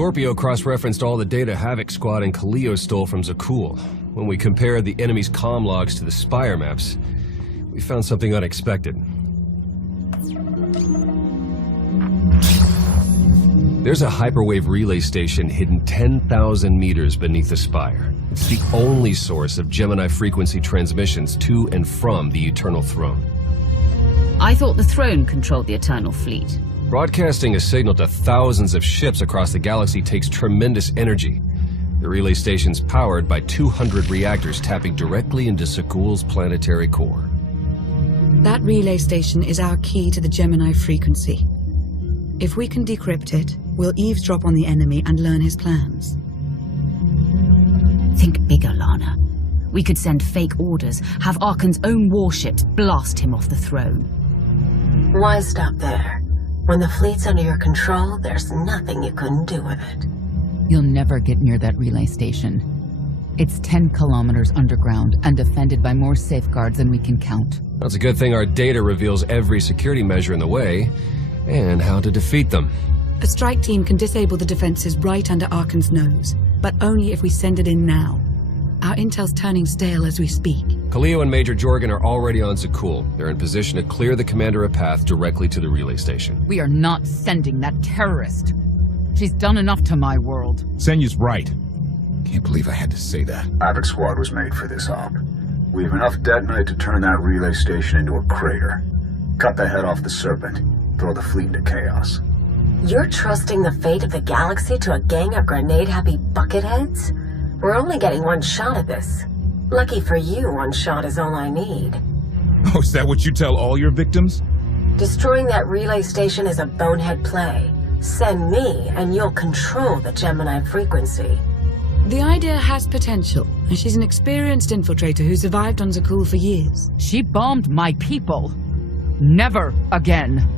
Scorpio cross-referenced all the data Havoc Squad and Kaleo stole from Zakul. When we compared the enemy's comm logs to the Spire maps, we found something unexpected. There's a hyperwave relay station hidden 10,000 meters beneath the Spire. It's the only source of Gemini frequency transmissions to and from the Eternal Throne. I thought the throne controlled the Eternal Fleet. Broadcasting a signal to thousands of ships across the galaxy takes tremendous energy. The relay station's powered by 200 reactors tapping directly into Zakul's planetary core. That relay station is our key to the Gemini frequency. If we can decrypt it, we'll eavesdrop on the enemy and learn his plans. Think bigger, Lana. We could send fake orders, have Arkan's own warships blast him off the throne. Why stop there? When the fleet's under your control, there's nothing you couldn't do with it. You'll never get near that relay station. It's 10 kilometers underground and defended by more safeguards than we can count. It's a good thing our data reveals every security measure in the way, and how to defeat them. A strike team can disable the defenses right under Arkan's nose, but only if we send it in now. Our intel's turning stale as we speak. Kaleo and Major Jorgen are already on Zakul. They're in position to clear the commander a path directly to the relay station. We are not sending that terrorist. She's done enough to my world. Senyu's right. Can't believe I had to say that. Havoc Squad was made for this op. We have enough detonite to turn that relay station into a crater. Cut the head off the Serpent. Throw the fleet into chaos. You're trusting the fate of the galaxy to a gang of grenade-happy bucketheads? We're only getting one shot at this. Lucky for you, one shot is all I need. Oh, is that what you tell all your victims? Destroying that relay station is a bonehead play. Send me, and you'll control the Gemini frequency. The idea has potential, and she's an experienced infiltrator who survived on Zakul for years. She bombed my people. Never again.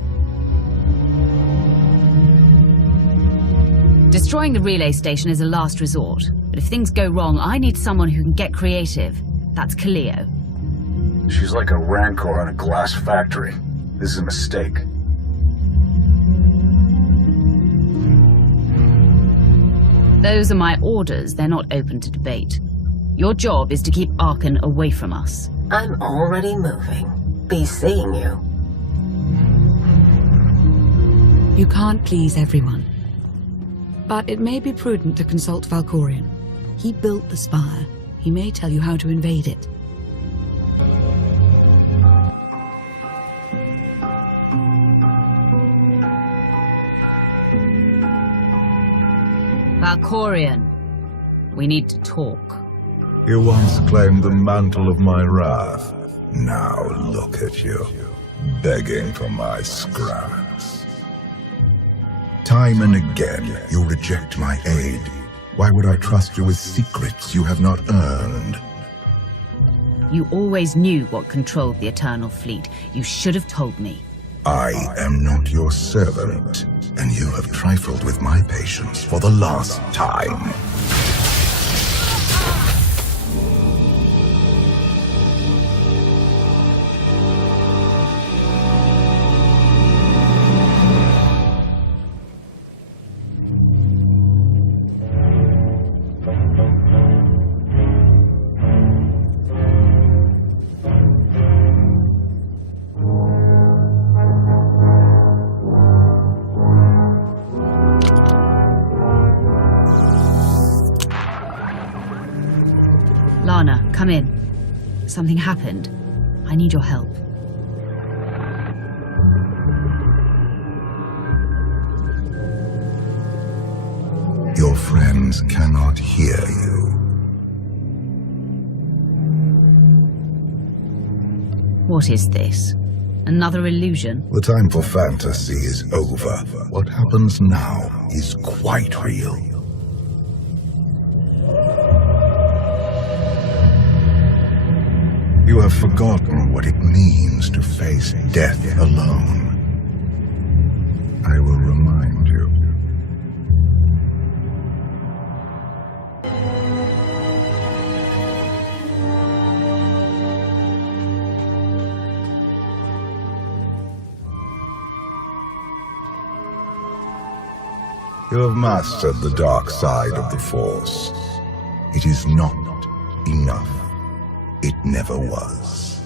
Destroying the relay station is a last resort. But if things go wrong, I need someone who can get creative. That's Kaleo. She's like a rancor in a glass factory. This is a mistake. Those are my orders. They're not open to debate. Your job is to keep Arkan away from us. I'm already moving. Be seeing you. You can't please everyone. But it may be prudent to consult Valkorion. He built the Spire. He may tell you how to invade it. Valkorion, we need to talk. You once claimed the mantle of my wrath. Now look at you, begging for my scraps. Time and again, you reject my aid. Why would I trust you with secrets you have not earned? You always knew what controlled the Eternal Fleet. You should have told me. I am not your servant, and you have trifled with my patience for the last time. Lana, come in. Something happened. I need your help. Your friends cannot hear you. What is this? Another illusion? The time for fantasy is over. What happens now is quite real. You have forgotten what it means to face death alone. I will remind you. You have mastered the dark side of the Force. It is not enough. It never was.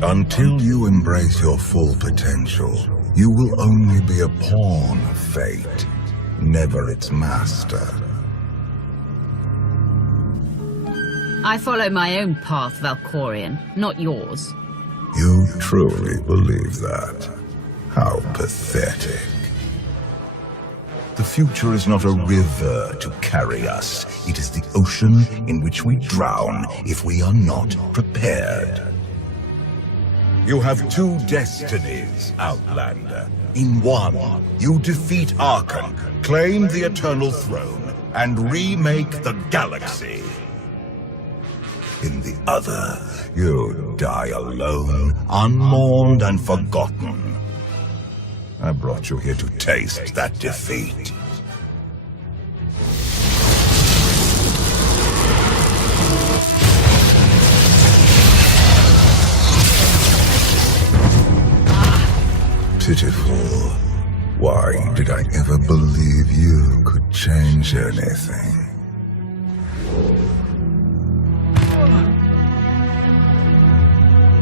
Until you embrace your full potential, you will only be a pawn of fate, never its master. I follow my own path, Valkorian, not yours. You truly believe that? How pathetic. The future is not a river to carry us. It is the ocean in which we drown if we are not prepared. You have two destinies, Outlander. In one, you defeat Archon, claim the Eternal Throne, and remake the galaxy. In the other, you die alone, unmourned and forgotten. I brought you here to taste that defeat. Pitiful. Why did I ever believe you could change anything?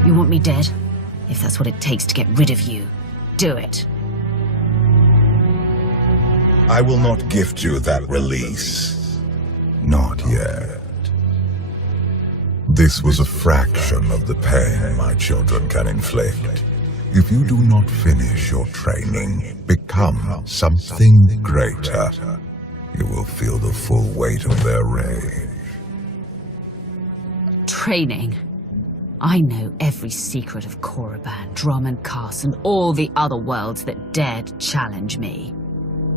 You want me dead? If that's what it takes to get rid of you, do it. I will not gift you that release. Not yet. This was a fraction of the pain my children can inflict. If you do not finish your training, become something greater, you will feel the full weight of their rage. Training? I know every secret of Korriban, Drum and Kars, and all the other worlds that dared challenge me.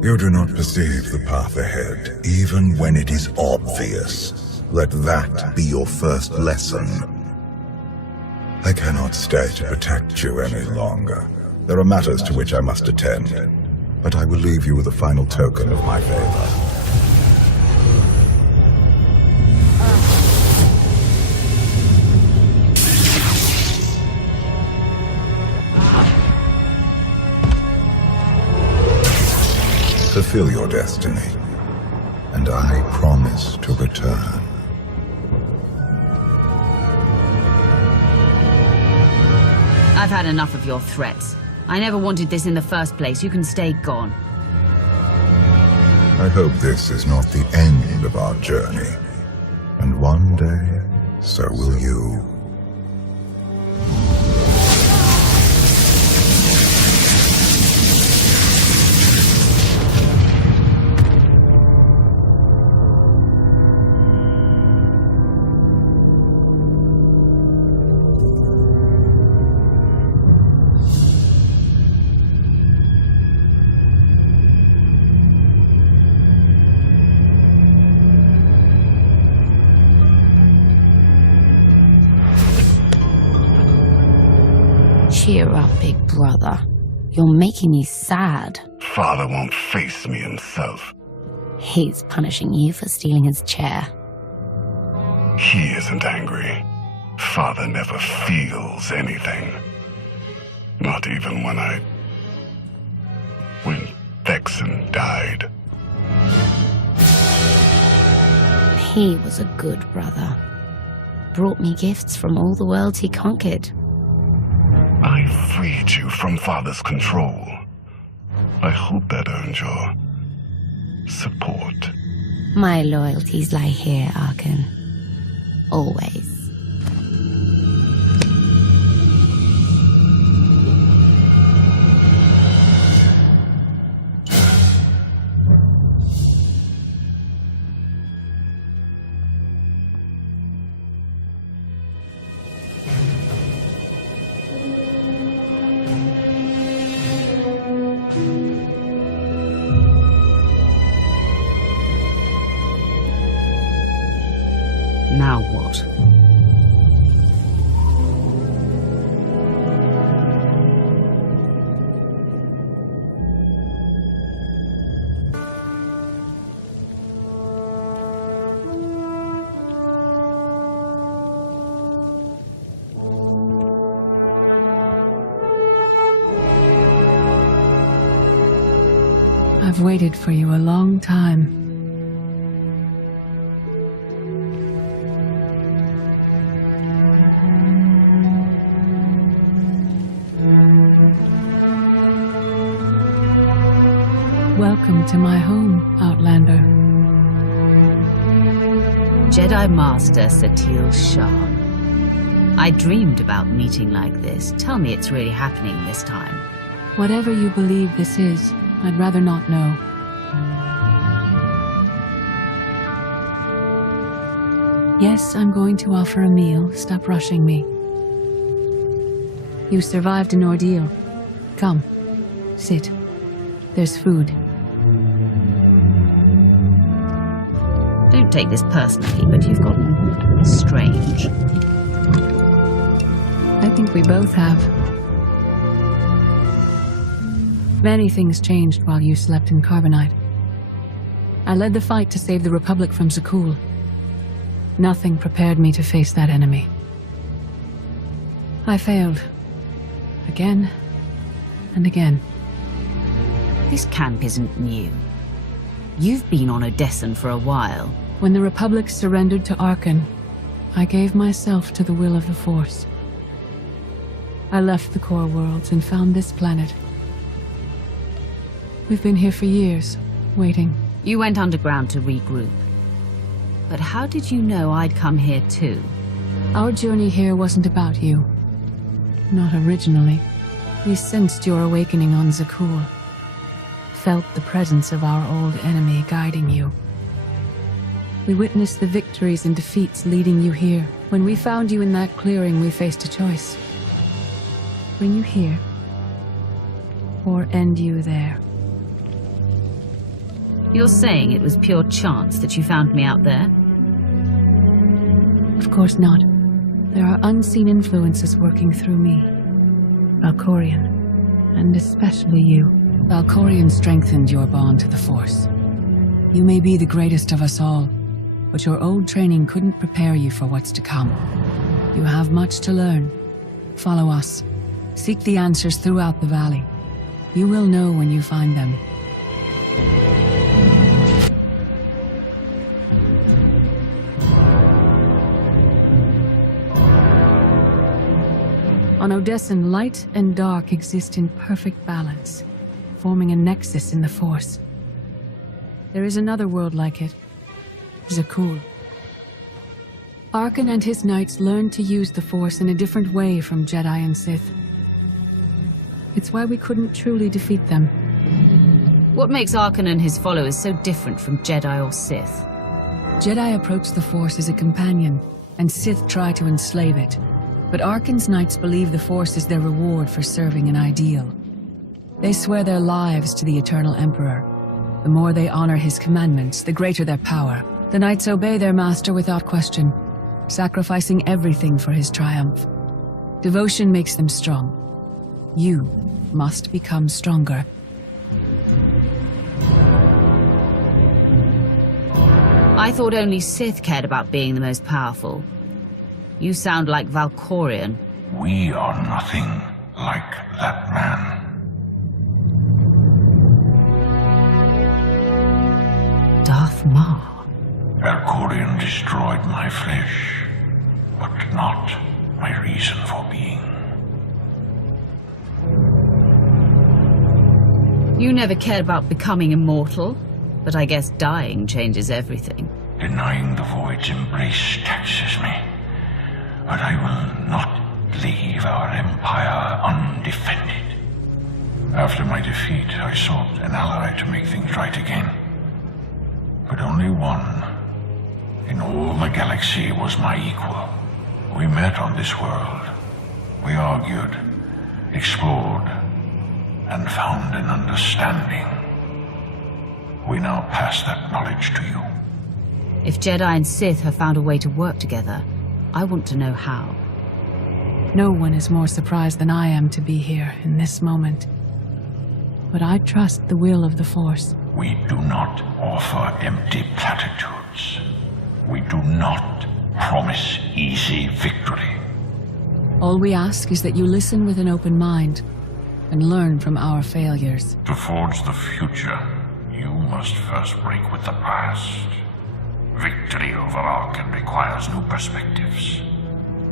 You do not perceive the path ahead, even when it is obvious. Let that be your first lesson. I cannot stay to protect you any longer. There are matters to which I must attend, but I will leave you with a final token of my favor. Fulfill your destiny, and I promise to return. I've had enough of your threats. I never wanted this in the first place. You can stay gone. I hope this is not the end of our journey, and one day, so will you. Cheer up, big brother. You're making me sad. Father won't face me himself. He's punishing you for stealing his chair. He isn't angry. Father never feels anything. Not even when XII died. He was a good brother. Brought me gifts from all the worlds he conquered. I freed you from Father's control. I hope that earned your support. My loyalties lie here, Archon. Always. Now what? I've waited for you a long time. Welcome to my home, Outlander. Jedi Master Satil Shah. I dreamed about meeting like this. Tell me it's really happening this time. Whatever you believe this is, I'd rather not know. Yes, I'm going to offer a meal. Stop rushing me. You survived an ordeal. Come, sit. There's food. Don't take this personally, but you've gotten strange. I think we both have. Many things changed while you slept in Carbonite. I led the fight to save the Republic from Zakul. Nothing prepared me to face that enemy. I failed. Again and again. This camp isn't new. You've been on Odessen for a while. When the Republic surrendered to Arkan, I gave myself to the will of the Force. I left the core worlds and found this planet. We've been here for years, waiting. You went underground to regroup. But how did you know I'd come here too? Our journey here wasn't about you. Not originally. We sensed your awakening on Zakul. Felt the presence of our old enemy guiding you. We witnessed the victories and defeats leading you here. When we found you in that clearing, we faced a choice. Bring you here, or end you there. You're saying it was pure chance that you found me out there? Of course not. There are unseen influences working through me. Valkorion, and especially you. Valkorion strengthened your bond to the Force. You may be the greatest of us all, but your old training couldn't prepare you for what's to come. You have much to learn. Follow us. Seek the answers throughout the valley. You will know when you find them. On Odessen, light and dark exist in perfect balance, forming a nexus in the Force. There is another world like it, Zakul. Arkan and his knights learned to use the Force in a different way from Jedi and Sith. It's why we couldn't truly defeat them. What makes Arkan and his followers so different from Jedi or Sith? Jedi approach the Force as a companion, and Sith try to enslave it. But Arkan's knights believe the Force is their reward for serving an ideal. They swear their lives to the Eternal Emperor. The more they honor his commandments, the greater their power. The knights obey their master without question, sacrificing everything for his triumph. Devotion makes them strong. You must become stronger. I thought only Sith cared about being the most powerful. You sound like Valkorion. We are nothing like that man. Darth Maul. Valkorion destroyed my flesh, but not my reason for being. You never cared about becoming immortal, but I guess dying changes everything. Denying the Void's embrace taxes me, but I will not leave our empire undefended. After my defeat, I sought an ally to make things right again. But only one in all the galaxy was my equal. We met on this world. We argued, explored, and found an understanding. We now pass that knowledge to you. If Jedi and Sith have found a way to work together, I want to know how. No one is more surprised than I am to be here in this moment. But I trust the will of the Force. We do not offer empty platitudes. We do not promise easy victory. All we ask is that you listen with an open mind and learn from our failures. To forge the future, You must first break with the past. Victory over Arkan requires new perspectives.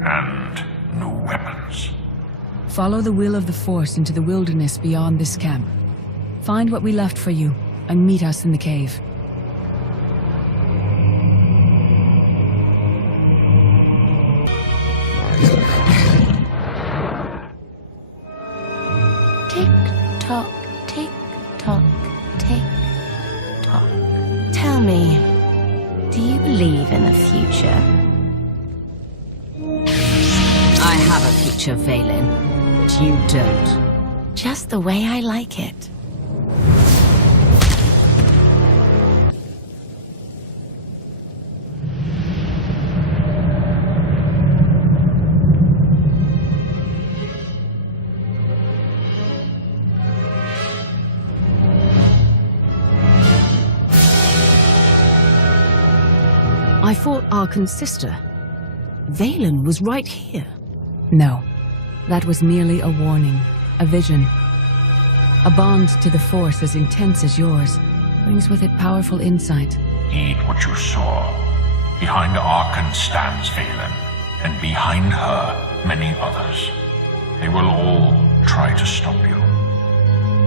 And new weapons. Follow the will of the Force into the wilderness beyond this camp. Find what we left for you, and meet us in the cave. Tick-tock, tick-tock, tick-tock. Tell me, do you believe in the future? I have a future, Valen, but you don't. Just the way I like it. I fought Arkan's sister. Valen was right here. No, that was merely a warning, a vision. A bond to the Force as intense as yours brings with it powerful insight. Heed what you saw. Behind Arkan stands Valen, and behind her, many others. They will all try to stop you.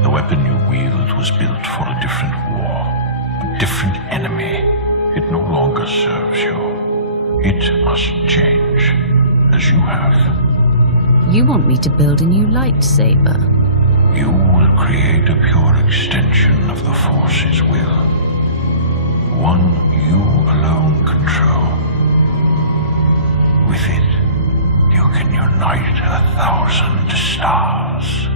The weapon you wield was built for a different war, a different enemy. It no longer serves you. It must change, as you have. You want me to build a new lightsaber? You will create a pure extension of the Force's will. One you alone control. With it, you can unite 1,000 stars.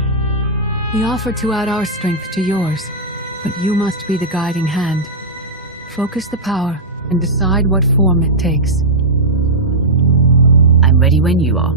We offer to add our strength to yours, but you must be the guiding hand. Focus the power and decide what form it takes. I'm ready when you are.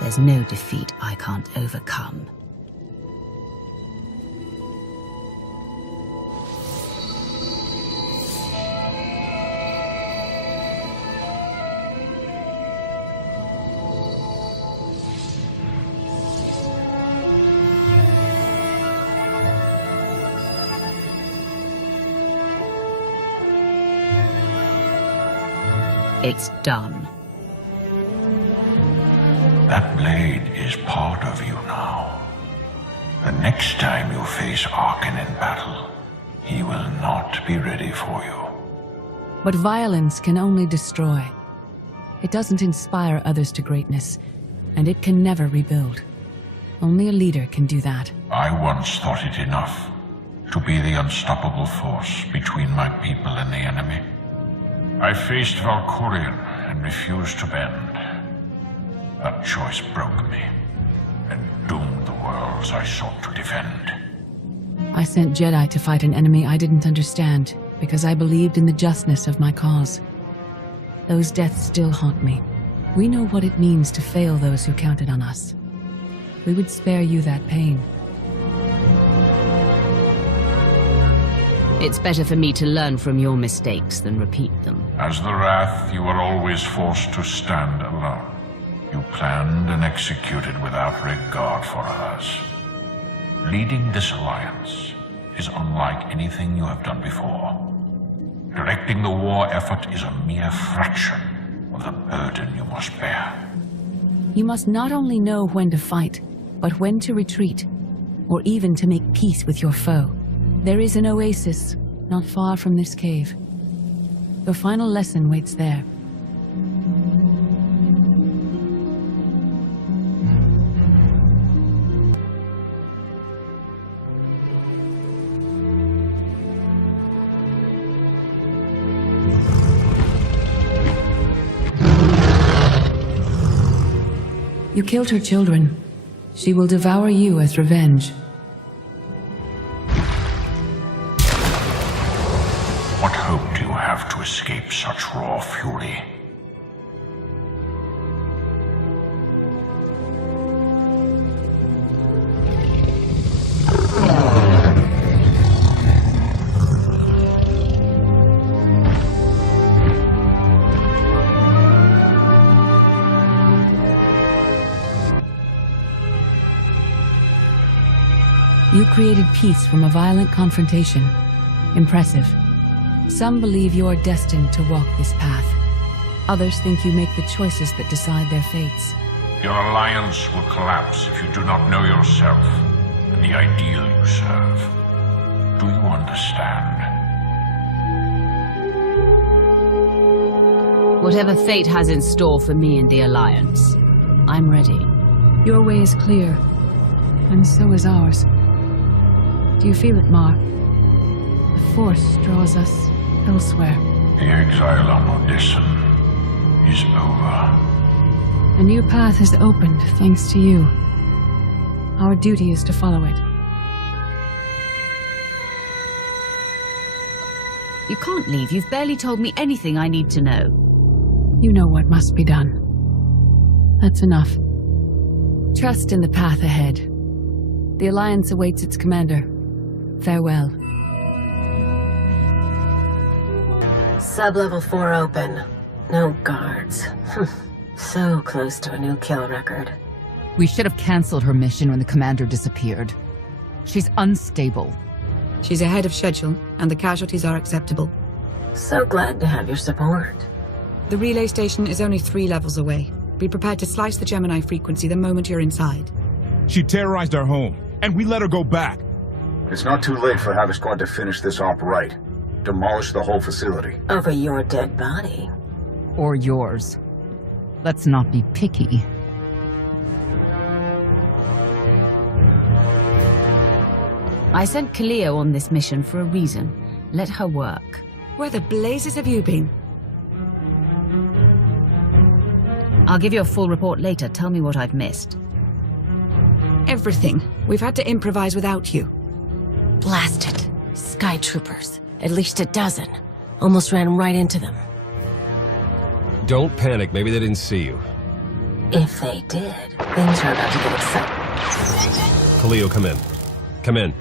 There's no defeat I can't overcome. It's done. That blade is part of you now. The next time you face Arkan in battle, he will not be ready for you. But violence can only destroy. It doesn't inspire others to greatness, and it can never rebuild. Only a leader can do that. I once thought it enough to be the unstoppable force between my people and the enemy. I faced Valkyrian and refused to bend. That choice broke me and doomed the worlds I sought to defend. I sent Jedi to fight an enemy I didn't understand because I believed in the justness of my cause. Those deaths still haunt me. We know what it means to fail those who counted on us. We would spare you that pain. It's better for me to learn from your mistakes than repeat them. As the Wrath, you were always forced to stand alone. You planned and executed without regard for others. Leading this alliance is unlike anything you have done before. Directing the war effort is a mere fraction of the burden you must bear. You must not only know when to fight, but when to retreat, or even to make peace with your foe. There is an oasis not far from this cave. Your final lesson waits there. You killed her children. She will devour you as revenge. What hope do you have to escape such raw fury? created peace from a violent confrontation. Impressive. Some believe you're destined to walk this path. Others think you make the choices that decide their fates. Your alliance will collapse if you do not know yourself and the ideal you serve. Do you understand? Whatever fate has in store for me and the Alliance, I'm ready. Your way is clear, and so is ours. Do you feel it, Mar? The Force draws us elsewhere. The exile on Odessen is over. A new path has opened, thanks to you. Our duty is to follow it. You can't leave. You've barely told me anything I need to know. You know what must be done. That's enough. Trust in the path ahead. The Alliance awaits its commander. Farewell. Sub-level 4 open. No guards. So close to a new kill record. We should have canceled her mission when the commander disappeared. She's unstable. She's ahead of schedule, and the casualties are acceptable. So glad to have your support. The relay station is only 3 levels away. Be prepared to slice the Gemini frequency the moment you're inside. She terrorized our home, and we let her go back. It's not too late for Havoc Squad to finish this op right. Demolish the whole facility. Over your dead body. Or yours. Let's not be picky. I sent Kaleo on this mission for a reason. Let her work. Where the blazes have you been? I'll give you a full report later. Tell me what I've missed. Everything. We've had to improvise without you. Blast it. Sky troopers. At least a dozen. Almost ran right into them. Don't panic. Maybe they didn't see you. If they did, things are about to get exciting. Kaleo, come in. Come in.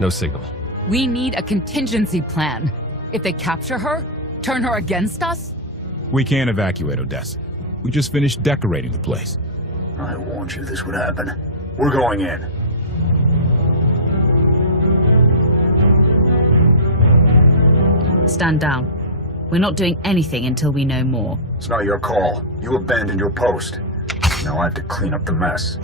No signal. We need a contingency plan. If they capture her, turn her against us? We can't evacuate Odessen. We just finished decorating the place. I warned you this would happen. We're going in. Stand down. We're not doing anything until we know more. It's not your call. You abandoned your post. Now I have to clean up the mess.